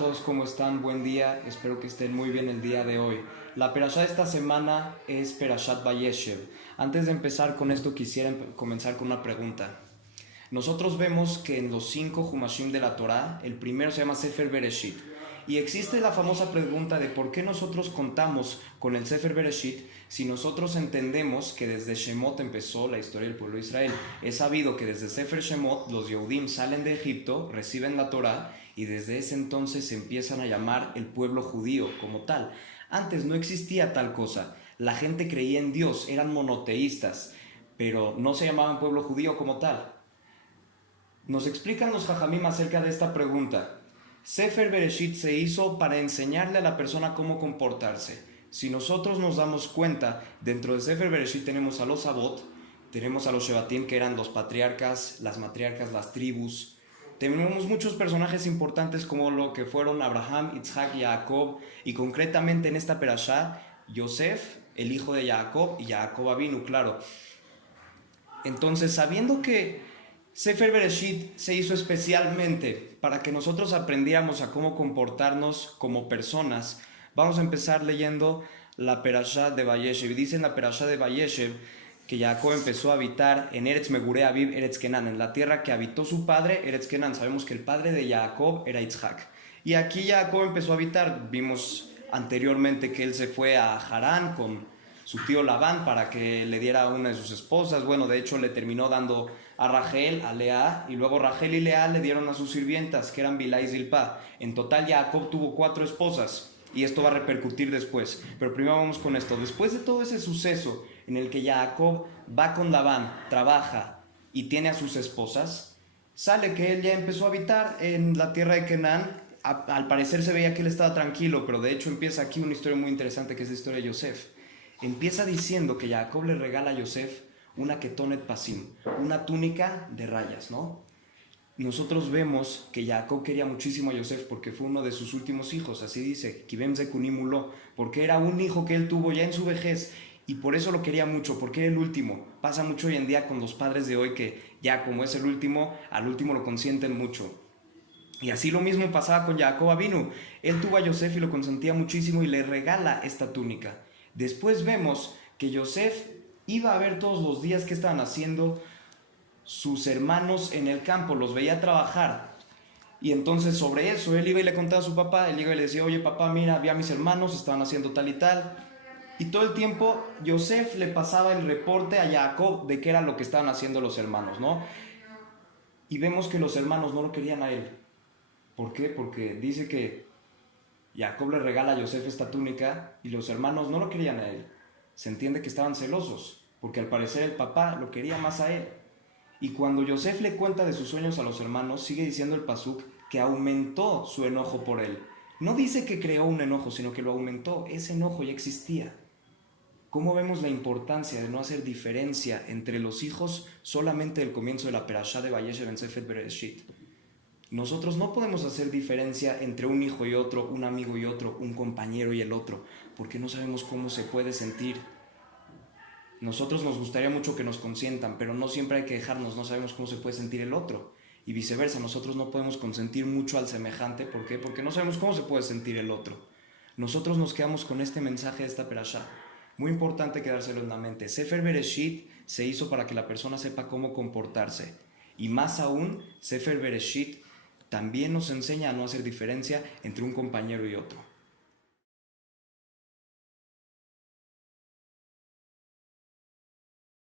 todos, ¿cómo están? Buen día, espero que estén muy bien el día de hoy. La perashá de esta semana es Perashat Vayeshev. Antes de empezar con esto quisiera comenzar con una pregunta. Nosotros vemos que en los 5 Humashim de la Torá, el primero se llama Sefer Bereshit. Y existe la famosa pregunta de por qué nosotros contamos con el Sefer Bereshit si nosotros entendemos que desde Shemot empezó la historia del pueblo de Israel. Es sabido que desde Sefer Shemot los Yehudim salen de Egipto, reciben la Torá y desde ese entonces se empiezan a llamar el pueblo judío como tal. Antes no existía tal cosa. La gente creía en Dios, eran monoteístas, pero no se llamaban pueblo judío como tal. Nos explican los Jajamim acerca de esta pregunta. Sefer Bereshit se hizo para enseñarle a la persona cómo comportarse. Si nosotros nos damos cuenta, dentro de Sefer Bereshit tenemos a los Avot, tenemos a los Shevatim, que eran los patriarcas, las matriarcas, las tribus. Tenemos muchos personajes importantes como lo que fueron Abraham, Isaac y Jacob, y concretamente en esta perashá, Yosef, el hijo de Jacob, y Jacob Avinu, claro. Entonces, sabiendo que Sefer Bereshit se hizo especialmente para que nosotros aprendiéramos a cómo comportarnos como personas, vamos a empezar leyendo la perashá de Vayeshev. Dice en la perashá de Vayeshev que Jacob empezó a habitar en Eretz Megure Aviv, Eretz Kenan, en la tierra que habitó su padre, Eretz Kenan. Sabemos que el padre de Jacob era Isaac. Y aquí Jacob empezó a habitar. Vimos anteriormente que él se fue a Harán con su tío Labán para que le diera una de sus esposas. Bueno, de hecho le terminó dando a Rachel, a Lea, y luego Rachel y Lea le dieron a sus sirvientas, que eran Bilhá y Zilpá. En total Jacob tuvo 4 esposas, y esto va a repercutir después. Pero primero vamos con esto. Después de todo ese suceso en el que Jacob va con Labán, trabaja y tiene a sus esposas, sale que él ya empezó a habitar en la tierra de Canaán. Al parecer se veía que él estaba tranquilo, pero de hecho empieza aquí una historia muy interesante, que es la historia de Yosef. Empieza diciendo que Jacob le regala a Yosef una ketonet pasim, una túnica de rayas, ¿no? Nosotros vemos que Jacob quería muchísimo a Yosef porque fue uno de sus últimos hijos, así dice, Kibem Zekunimulo, porque era un hijo que él tuvo ya en su vejez y por eso lo quería mucho, porque era el último. Pasa mucho hoy en día con los padres de hoy que ya como es el último, al último lo consienten mucho. Y así lo mismo pasaba con Jacob Avinu. Él tuvo a Yosef y lo consentía muchísimo y le regala esta túnica. Después vemos que Yosef iba a ver todos los días qué estaban haciendo sus hermanos en el campo, los veía trabajar. Y entonces sobre eso él iba y le contaba a su papá, él iba y le decía, oye papá, mira, vi a mis hermanos, estaban haciendo tal y tal. Y todo el tiempo Yosef le pasaba el reporte a Jacob de qué era lo que estaban haciendo los hermanos, ¿no? Y vemos que los hermanos no lo querían a él. ¿Por qué? Porque dice que Jacob le regala a Yosef esta túnica y los hermanos no lo querían a él. Se entiende que estaban celosos, porque al parecer el papá lo quería más a él. Y cuando Yosef le cuenta de sus sueños a los hermanos, sigue diciendo el pasuk que aumentó su enojo por él. No dice que creó un enojo, sino que lo aumentó. Ese enojo ya existía. ¿Cómo vemos la importancia de no hacer diferencia entre los hijos solamente del comienzo de la perashá de Vayeshev en Sefer Bereshit? Nosotros no podemos hacer diferencia entre un hijo y otro, un amigo y otro, un compañero y el otro, porque no sabemos cómo se puede sentir. Nosotros nos gustaría mucho que nos consientan, pero no siempre hay que dejarnos, no sabemos cómo se puede sentir el otro. Y viceversa, nosotros no podemos consentir mucho al semejante. ¿Por qué? Porque no sabemos cómo se puede sentir el otro. Nosotros nos quedamos con este mensaje de esta perashá. Muy importante quedárselo en la mente. Sefer Bereshit se hizo para que la persona sepa cómo comportarse. Y más aún, Sefer Bereshit también nos enseña a no hacer diferencia entre un compañero y otro.